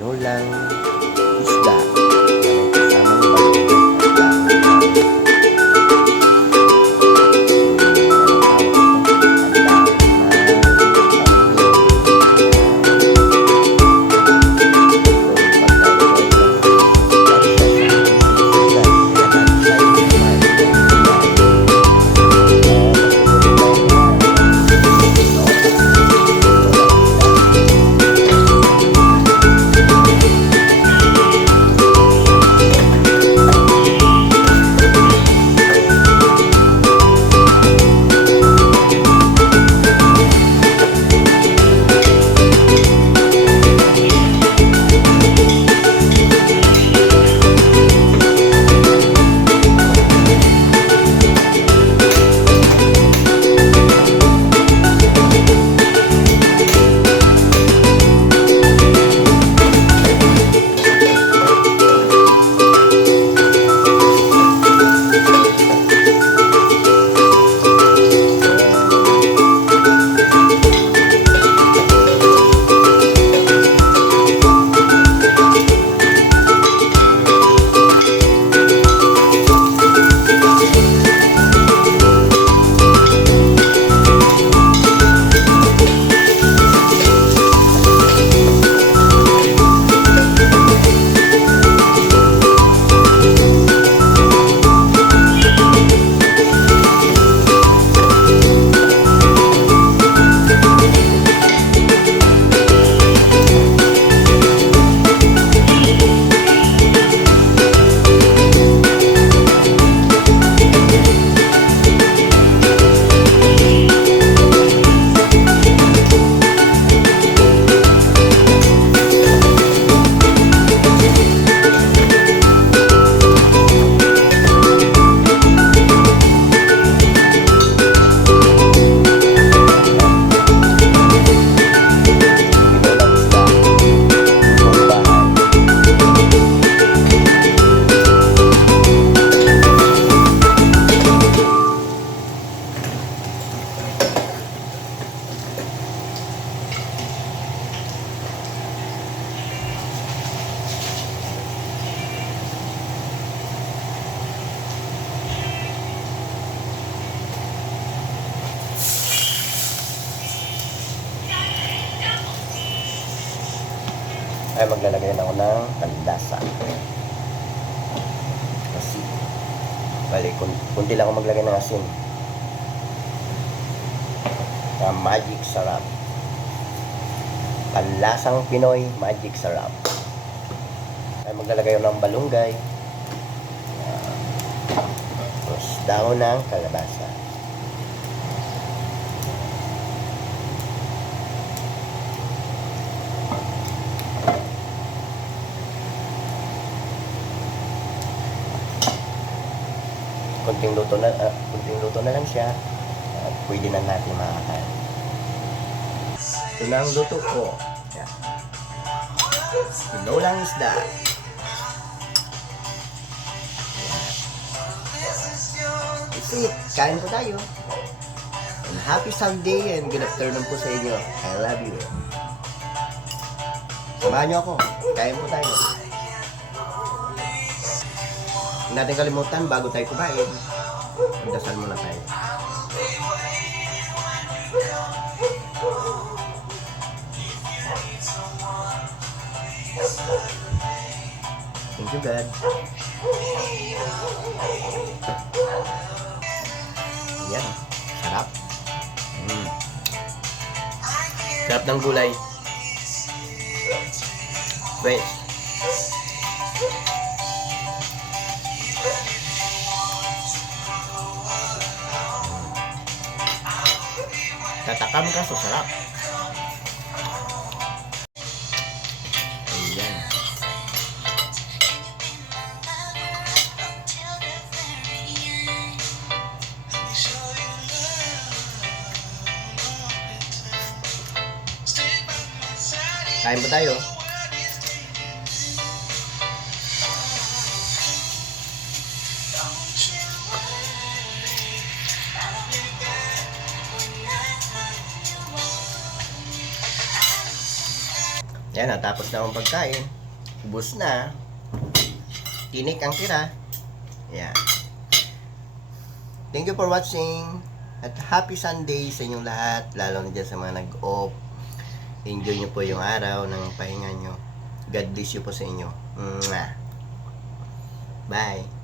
Tinolang isda na may kasamang balungan at ay maglalagay na ako ng pandasa. Kasi bali, kunti lang ako maglagay ng asin. Magic sarap. Panlasang Pinoy, magic sarap. Ay maglalagay ako ng balunggay. Tapos dahon ng kalabasa. Kunting luto na lang siya at pwede na natin makakain. Ito na ang luto ko. Yan. Tinolang isda. That's it. Kain po tayo. And happy Sunday and good afternoon po sa inyo. I love you. Samahan niyo ako. Kain po tayo. Huwag natin kalimutan bago tayo kumain. Magdasal muna tayo. Thank you, God. Yan. Sarap. Sarap ng gulay. Fresh. Tatakam ka sa sarap. Ayan. Kain ba tayo? Yan, natapos na akong pagkain. Ubus na. Tinik ang tira. Yan. Thank you for watching. At happy Sunday sa inyong lahat. Lalo na dyan sa mga nag-off. Enjoy nyo po yung araw ng pahinga nyo. God bless you po sa inyo. Mwah. Bye.